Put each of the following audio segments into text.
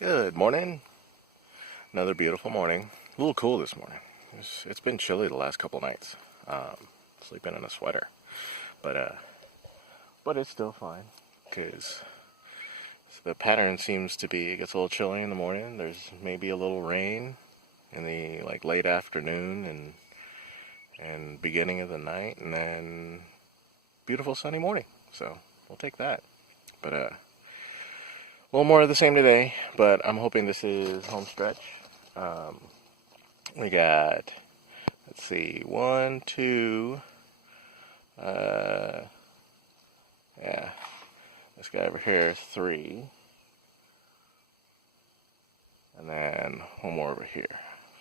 Good morning. Another beautiful morning. A little cool this morning. It's been chilly the last couple nights. Sleeping in a sweater, but it's still fine because the pattern seems to be it gets a little chilly in the morning. There's maybe a little rain in the late afternoon and beginning of the night, and then beautiful sunny morning. So we'll take that. But a little more of the same today, but I'm hoping this is home stretch. We got, let's see, one, two, yeah, this guy over here, three, and then one more over here,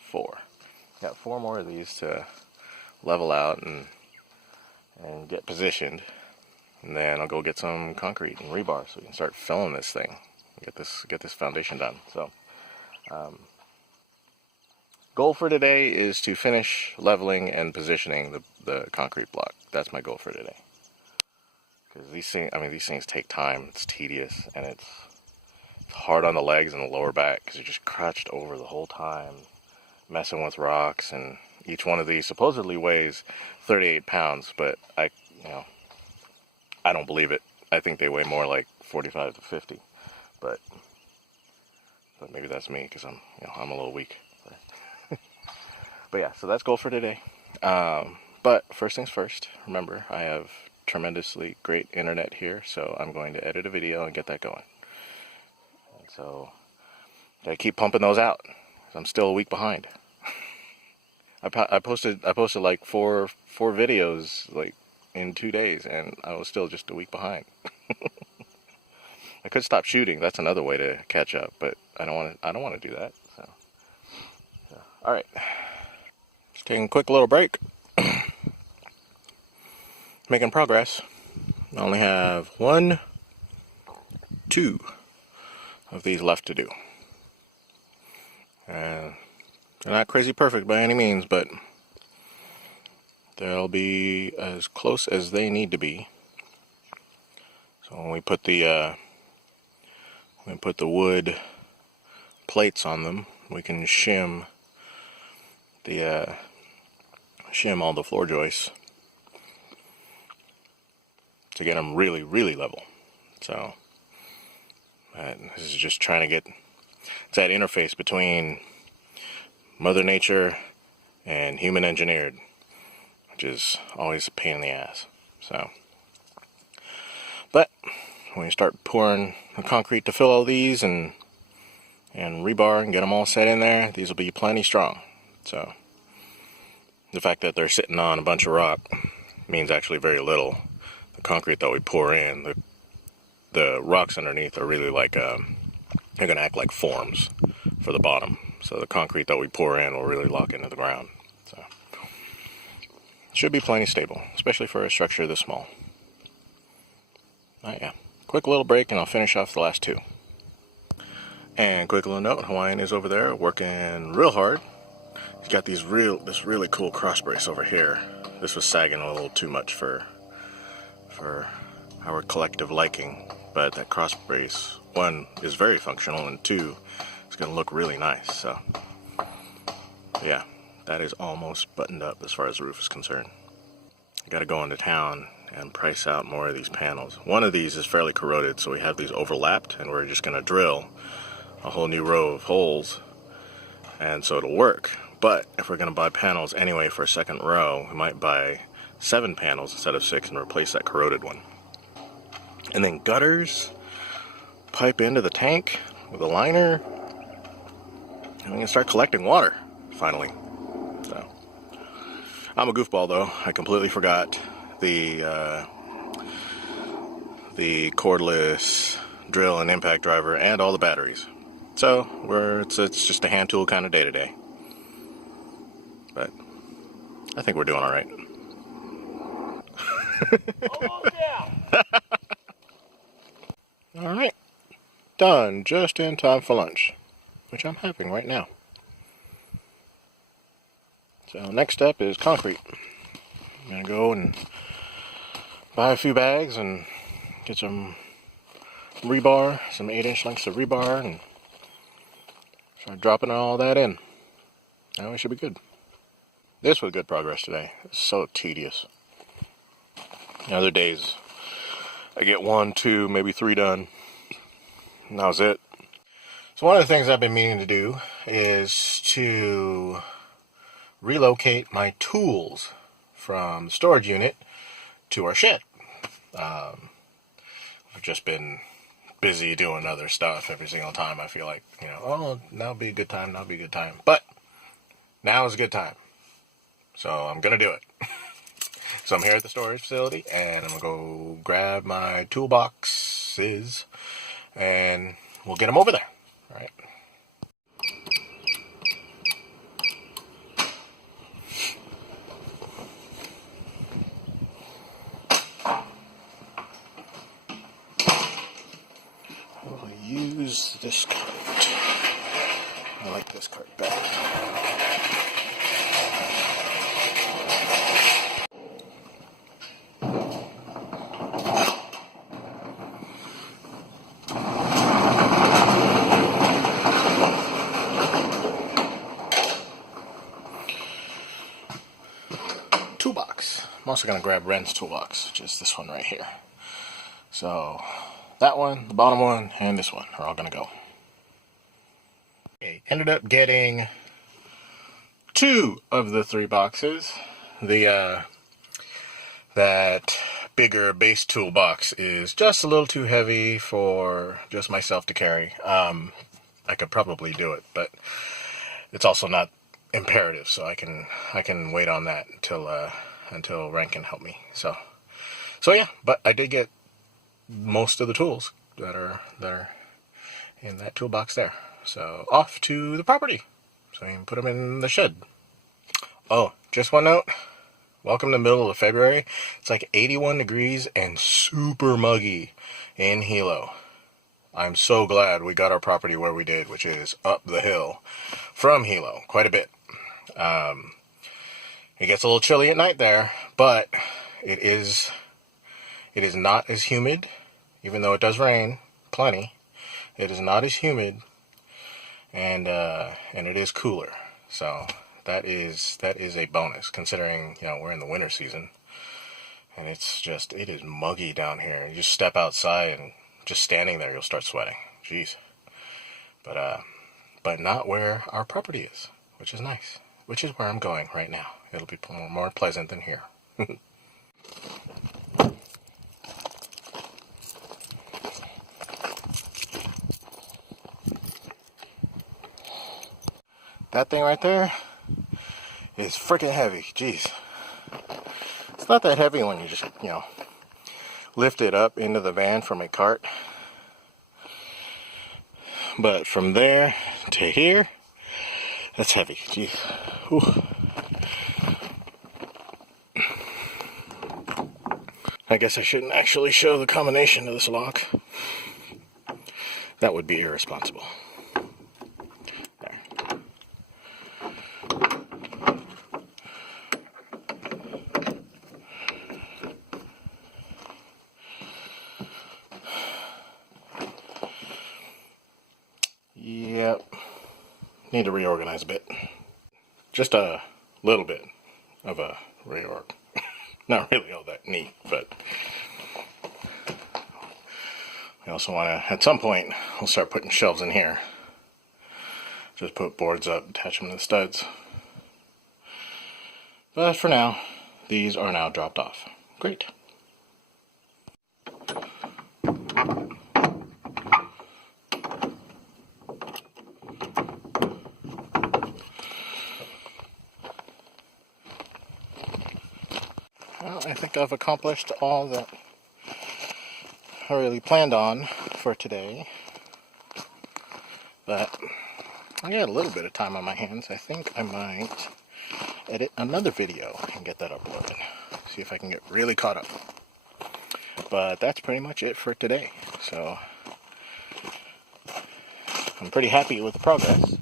four. Got four more of these to level out and get positioned, and then I'll go get some concrete and rebar so we can start filling this thing. Get this foundation done. So, goal for today is to finish leveling and positioning the concrete block. That's my goal for today. Because these things take time. It's tedious and it's hard on the legs and the lower back because you're just crouched over the whole time, messing with rocks. And each one of these supposedly weighs 38 pounds, but I don't believe it. I think they weigh more like 45 to 50. But maybe that's me because I'm a little weak. But yeah, so that's goal for today. But first things first, remember I have tremendously great internet here, so I'm going to edit a video and get that going. And so I keep pumping those out. I'm still a week behind. I posted like four videos like in 2 days, and I was still just a week behind. I could stop shooting. That's another way to catch up, but I don't want to do that. So, all right. Just taking a quick little break. Making progress. I only have 1, 2 of these left to do. They're not crazy perfect by any means, but they'll be as close as they need to be. So when we put the wood plates on them, we can shim all the floor joists to get them really, really level. So this is just trying to get that interface between Mother Nature and human engineered, which is always a pain in the ass. So, but when you start pouring the concrete to fill all these and rebar and get them all set in there, these will be plenty strong. So the fact that they're sitting on a bunch of rock means actually very little. The concrete that we pour in, the rocks underneath are really like they're going to act like forms for the bottom. So the concrete that we pour in will really lock into the ground. So it should be plenty stable, especially for a structure this small. Yeah. Quick little break and I'll finish off the last 2. And quick little note, Hawaiian is over there working real hard. He's got this really cool cross brace over here. This was sagging a little too much for our collective liking, but that cross brace, 1, is very functional, and 2, it's going to look really nice. So yeah, that is almost buttoned up as far as the roof is concerned. I got to go into town and price out more of these panels. One of these is fairly corroded, so we have these overlapped, and we're just going to drill a whole new row of holes, and so it'll work. But if we're going to buy panels anyway for a second row, we might buy 7 panels instead of 6 and replace that corroded one. And then gutters, pipe into the tank with a liner, and we can start collecting water, finally. So, I'm a goofball though. I completely forgot the cordless drill and impact driver and all the batteries. So it's just a hand tool kind of day to day. But I think we're doing all right. Almost down. All right, done just in time for lunch, which I'm having right now. So next step is concrete. I'm gonna go and buy a few bags and get some rebar, some 8-inch lengths of rebar, and Start dropping all that in. Now we should be good. This was good progress today. It's so tedious. The other days, I get 1, 2, maybe 3 done. And that was it. So one of the things I've been meaning to do is to relocate my tools from the storage unit to our shed. I've just been busy doing other stuff every single time. I feel like, oh, that'll be a good time, that'll be a good time. But now is a good time. So I'm going to do it. So I'm here at the storage facility, and I'm going to go grab my toolboxes, and we'll get them over there. All right. We'll use this cart. I like this cart better. Toolbox. I'm also going to grab Ren's toolbox, which is this one right here. So that one, the bottom one, and this one are all going to go. Okay, ended up getting 2 of the 3 boxes. The that bigger base toolbox is just a little too heavy for just myself to carry. I could probably do it, but it's also not imperative, so I can wait on that until Ren can help me. So yeah, but I did get most of the tools that are in that toolbox there. So off to the property, so I can put them in the shed. Oh, just one note. Welcome to the middle of February. It's like 81 degrees and super muggy in Hilo. I'm so glad we got our property where we did, which is up the hill from Hilo, quite a bit. It gets a little chilly at night there, but it is not as humid, even though it does rain plenty. It is not as humid, and it is cooler. So that is a bonus, considering we're in the winter season, and it is muggy down here. You just step outside and just standing there, you'll start sweating. Jeez. But not where our property is, which is nice. Which is where I'm going right now. It'll be more pleasant than here. That thing right there is freaking heavy. Jeez. It's not that heavy when you just, lift it up into the van from a cart. But from there to here, that's heavy. Jeez. Whew. I guess I shouldn't actually show the combination of this lock. That would be irresponsible. There. Yep. Need to reorganize a bit. Just a little bit of a reorg. Not really all that neat, but we also want to, at some point, we'll start putting shelves in here. Just put boards up, attach them to the studs. But for now, these are now dropped off. Great. Well, I think I've accomplished all that I really planned on for today. But I got a little bit of time on my hands. I think I might edit another video and get that uploaded. See if I can get really caught up. But that's pretty much it for today. So I'm pretty happy with the progress.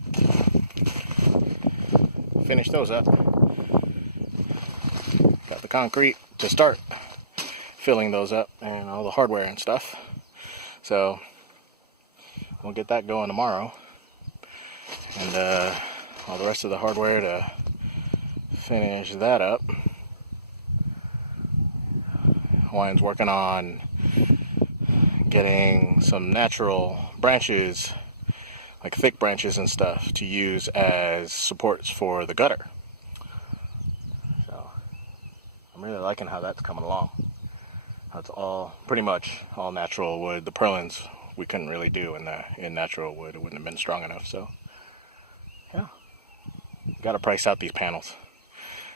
Finished those up. Got the concrete to start filling those up and all the hardware and stuff. So we'll get that going tomorrow. and all the rest of the hardware to finish that up. Hawaiian's working on getting some natural branches, like thick branches and stuff, to use as supports for the gutter. So I'm really liking how that's coming along. That's all pretty much all natural wood. The purlins we couldn't really do in natural wood. It wouldn't have been strong enough. So yeah, got to price out these panels.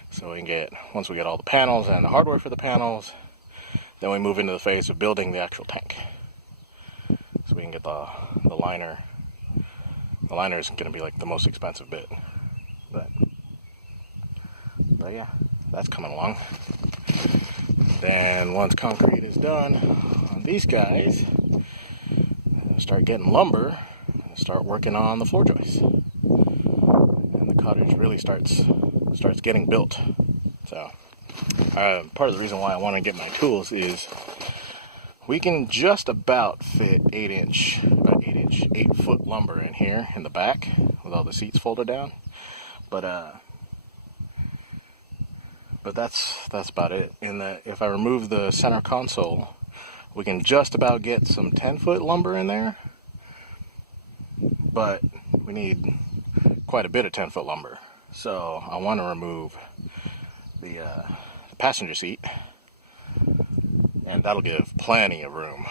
So we can get, once we get all the panels and the hardware for the panels, then we move into the phase of building the actual tank. So we can get the liner. The liner is going to be like the most expensive bit. But yeah, that's coming along. Then once concrete is done on these guys, start getting lumber and start working on the floor joists. And the cottage really starts getting built. So part of the reason why I want to get my tools is we can just about fit 8-foot lumber in here in the back with all the seats folded down. But that's about it. If I remove the center console, we can just about get some 10-foot lumber in there, but we need quite a bit of 10-foot lumber. So I want to remove the passenger seat, and that'll give plenty of room.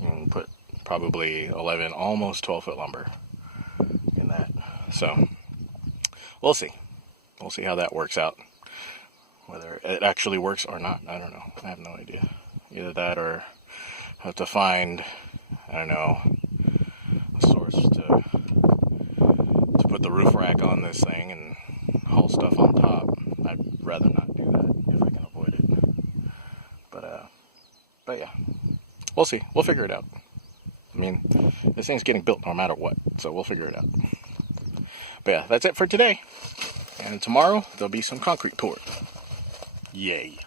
You can put probably 11, almost 12-foot lumber in that. So we'll see. We'll see how that works out. Whether it actually works or not, I don't know. I have no idea. Either that or I have to find, I don't know, a source to put the roof rack on this thing and haul stuff on top. I'd rather not do that if I can avoid it. But yeah, we'll see. We'll figure it out. I mean, this thing's getting built no matter what, so we'll figure it out. But yeah, that's it for today. And tomorrow, there'll be some concrete poured. Yay.